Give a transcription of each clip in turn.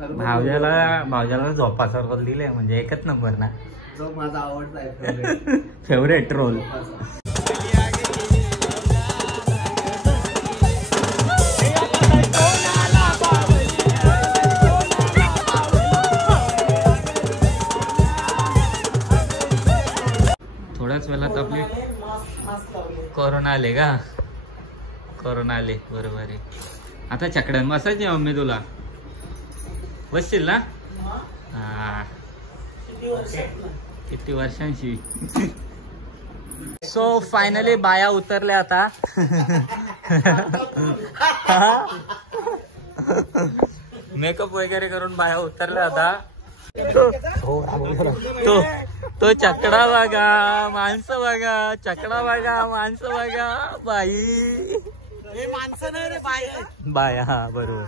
भावजाला झोपासवर दिले म्हणजे एकच नंबर ना, जो माझा आवडता आहे फेवरेट रोल. थोड्याच वेळात आपली कोरोना आले का, कोरोना आले बरोबर आहे. आता चकड्यान बसायची मम्मी तुला, बसशील ना? हा किती वर्षांची. सो फायनली बाया उतरल्या आता. मेकअप वगैरे करून बाया उतरल्या आता. तो चकडा बघा, माणसं बघा, चकडा बघा, माणसं बघा. बाई माणसं नाही रे, बाया. हा बरोबर.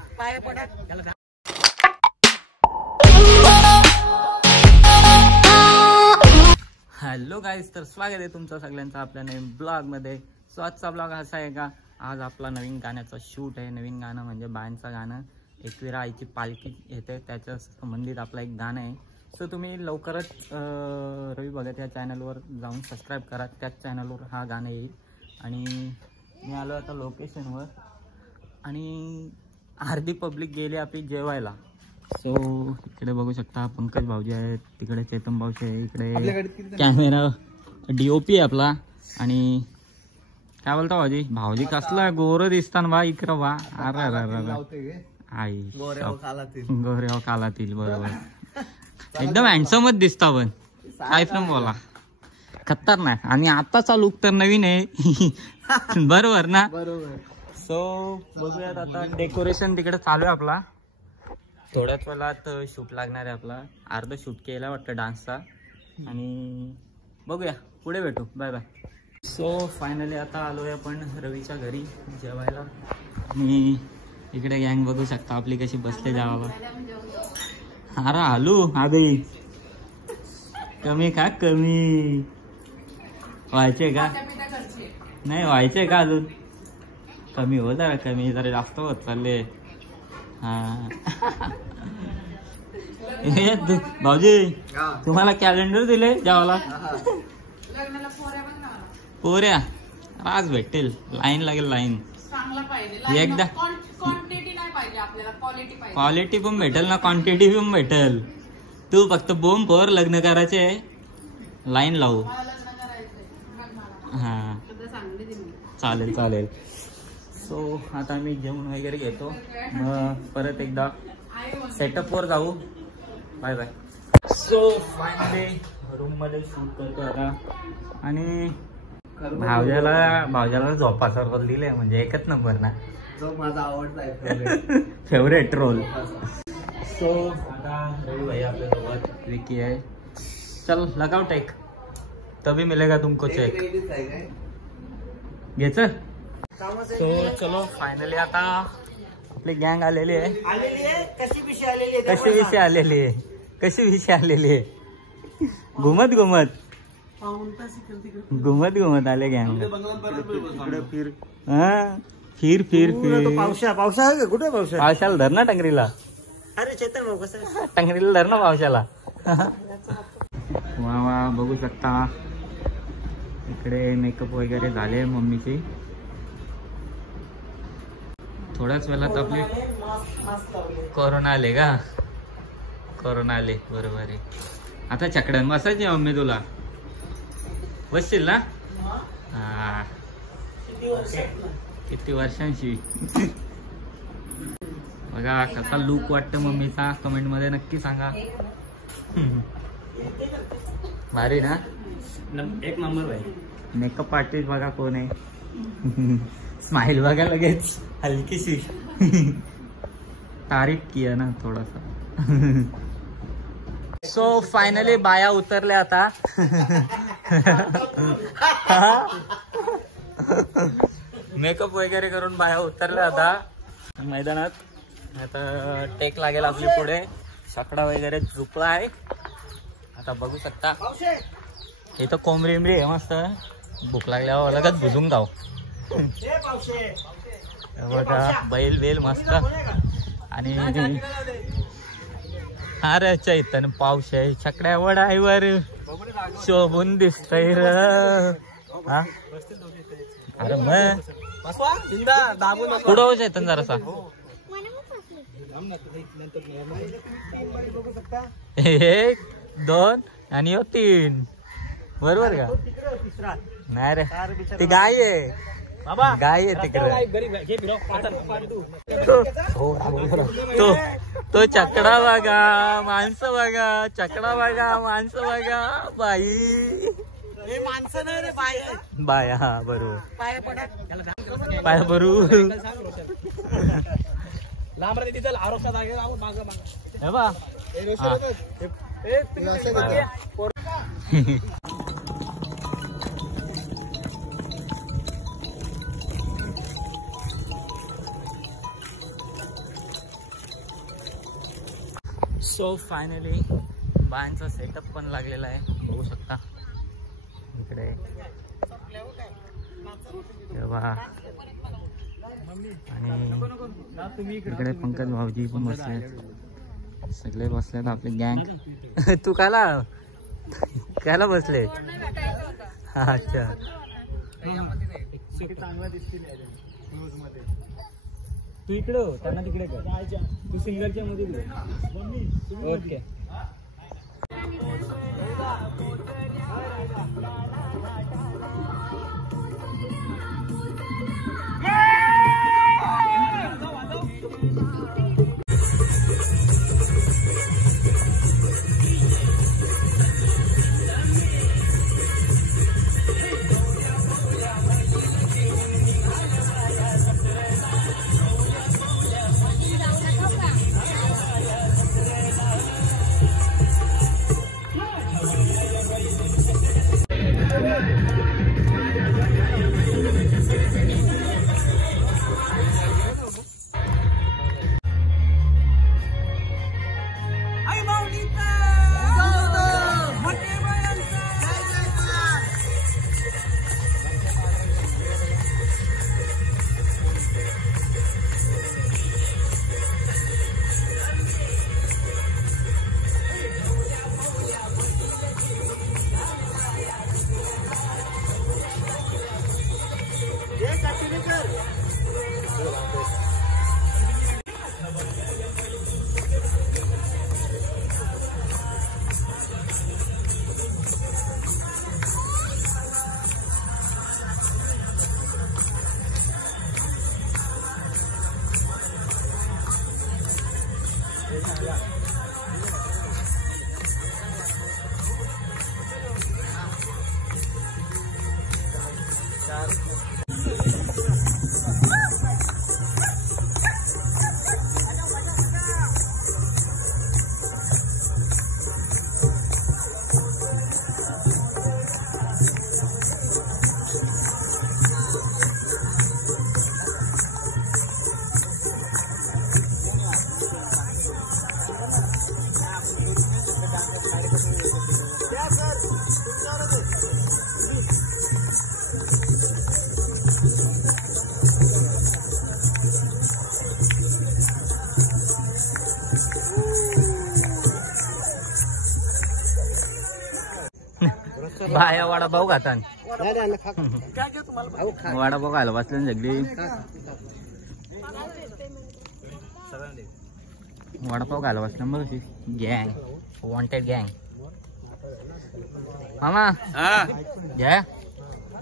हॅलो गाईज, तर स्वागत आहे तुमचं सगळ्यांचं आपल्या नवीन ब्लॉग मध्ये. सो आजचा ब्लॉग असा आहे का, आज आपला नवीन गाण्याचा शूट आहे. नवीन गाणं म्हणजे बायांचं गाणं, एकविरा आईची पालखी येते त्याच्या संबंधित आपलं एक गाणं आहे. सो तुम्ही लवकरच रवी भगत या चॅनलवर जाऊन सबस्क्राईब करा, त्याच चॅनलवर हा गाणं येईल. आणि मी आलो आता लोकेशनवर आणि अर्धी पब्लिक गेली आपली जेवायला. सो इकडे बघू शकता पंकज भाऊजी आहेत, तिकडे चेतन भाऊजी आहे, इकडे कॅमेरा DOP आहे आपला. आणि काय बोलता भाऊजी, भाऊजी कसला गोर दिसताना बा, इकडं बा. अरे अरे आई गोऱ्याव कालातील बरोबर. एकदम हँडसमच दिसता पण, काय पण बोला खतरनाक. आणि आताचा लुक तर नवीन आहे. बरोबर ना? बरोबर. सो बघूयात आता, डेकोरेशन तिकडे चालू आहे आपला. थोड्याच वेळात शूट लागणार आहे आपला. अर्ध शूट केला वाटतं डान्सचा. आणि बघूया पुढे भेटू. Bye bye. सो फायनली आता आलोय आपण रवीच्या घरी जेवायला. आणि इकडे गँग बघू शकता आपली कशी बसले जावा. अरे आलू आधी कमी का, कमी व्हायचे का? नाही व्हायचे का अजून? कमी हो जरा, कमी जरा जास्त होत चालले. हा भाऊजी तुम्हाला कॅलेंडर दिले जेवायला? पोऱ्या आज भेटेल, लाईन लागेल, लाईन एकदा. क्वालिटी पण भेटेल ना, क्वांटिटी पण भेटेल. तू फक्त बोंब पोर लग्न करायचे, लाईन लावू. हा चालेल चालेल. सो आता मी जेवण वगैरे घेतो, मग परत एकदा सेटअपवर जाऊ. Bye bye. So finally room मध्ये शूट करतो आता. आणि भावजाला झोपासवर दिले म्हणजे एकच नंबर ना, जो माझा आवडता आहे फेवरेट रोल. सो आता रवी भाई आपल्या सोबत, विकी आहे. चल लगाओ टेक, तभी मिलेगा तुमको चेक. घ्यायच. सो चलो फायनली आता आपली गँग आलेली आहे. कशी विषय आलेली आहे. घुमत आले गँग. हा फिर पावसा आहे का? कुठे पावसा? पावसाला धर ना टंगरीला. अरे चेतन भाऊ कसं टंगरीला धर ना पावसाला. वा वा बघू शकता इकडे मेकअप वगैरे झाले मम्मीची. थोड्याच वेळात आपली कोरोना आले का, कोरोना आले बरोबर आहे. आता चकड्यान बसायची मम्मी तुला, बसशील ना? हा किती वर्षांची. बघा कसा लुक वाटतं मम्मीचा, कमेंट मध्ये नक्की सांगा. भारी ना, एक नंबर भाई. मेकअप आर्टिस्ट बघा कोण आहे. स्माइल बघा लगेच हलकी सी. तारीफ किया ना थोडासा. सो फायनली बाया उतरल्या आता. मेकअप वगैरे करून बाया उतरल्या आता मैदानात. आता टेक लागेल आपली पुढे. छकडा वगैरे झुकला आहे. आता बघू शकता इथं कोंबडी इमरी आहे मस्त. भूक लागल्यावर लगेच भुजून गाव. बघा बैल बेल मस्त. आणि अरे चैतन पाऊस आहे छकड्या वडाईवर शोभून दिसतय र हा? अरे मग पुढं चैतन जरासा एक दोन आणि 3 बरोबर का नाही रे ती गाय आहे गाय आहे तिकडे तो चकडा बघा माणसं बघा चकडा बघा माणसं बघा बाई माणसं नाही रे बाय हा बरोबर पाय भरू लांब रे तिथं आरोग्यात हे बा सो फायनली बायांचा सेटअप पण लागलेला आहे बघू शकता इकडे आणि इकडे पंकज भाऊजी पण बसले सगळे बसलेत आपले गँग तू कायला बसले अच्छा तू इकडे हो त्यांना तिकडे कर तू सिंगलच्या मध्ये ओके बाया वडापाव खातात वडापाव खायला बसले सगळी वडापाव खायला बसलं मग गँग वॉन्टेड गँग मामा घ्या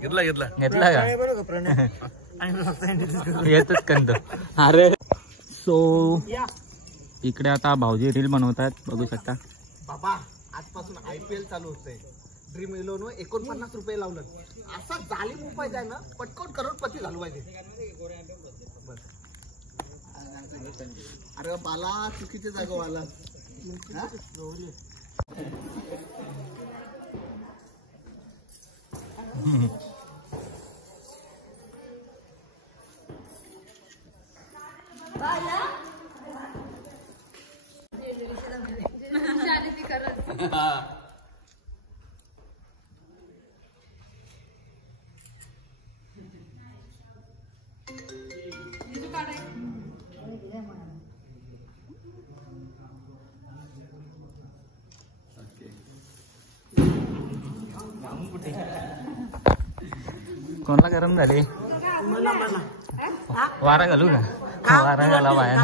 घेतला का येतच कंद अरे सो इकडे आता भाऊजी रील बनवतात बघू शकता बाबा आजपासून IPL चालू होतंय ड्रीम इलेव्हन 49 रुपये लावलं असा जालीम उपाय द्या ना पटकन करोडपती झालो पाहिजे अरे बाला चुकीच्या जागेवाला कोणाला गरम झाली वारा घालू का वारा घाला बाहेर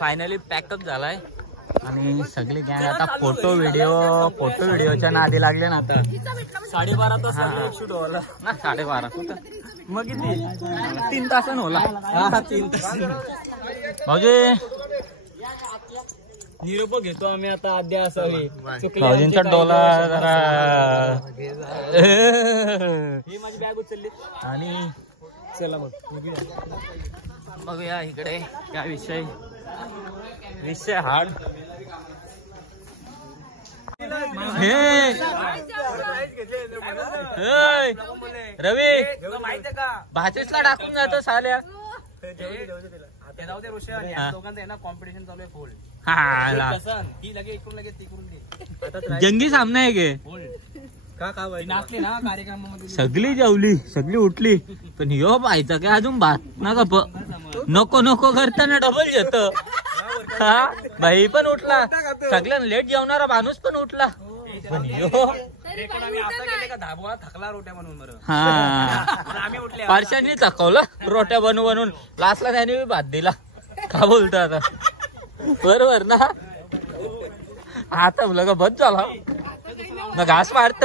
फायनली पॅकअप झालाय आणि सगळी गँग आता फोटो व्हिडिओच्या नादी लागले ना आता 12:30 तास शूट होला ना 12:30 कुठं मग किती 3 तासानं होला 3 तास भाऊजी निरोप घेतो आम्ही आता आद्या असावी भाऊजींचा डोला जरा ही माझी बॅग उचलली आणि चला मग बघूया इकडे काय विषय हार्ड रवी भाचीसला टाकून जातो साल्या कॉम्पिटिशन चालू आहे फुल जंगी सामना आहे गे सगळी जेवली सगळी उठली पण ह्यो पाहायचा काय अजून भात ना गप नको करताना डबल येत भाई पण उठला सगळ्यांना लेट जेवणारा माणूस पण उठला पण ह्यो पारशांनी थकवलं रोट्या बनवून लास्टला त्याने भात दिला का बोलतो आता बरोबर ना आता लगा बस झाला ना घास मारत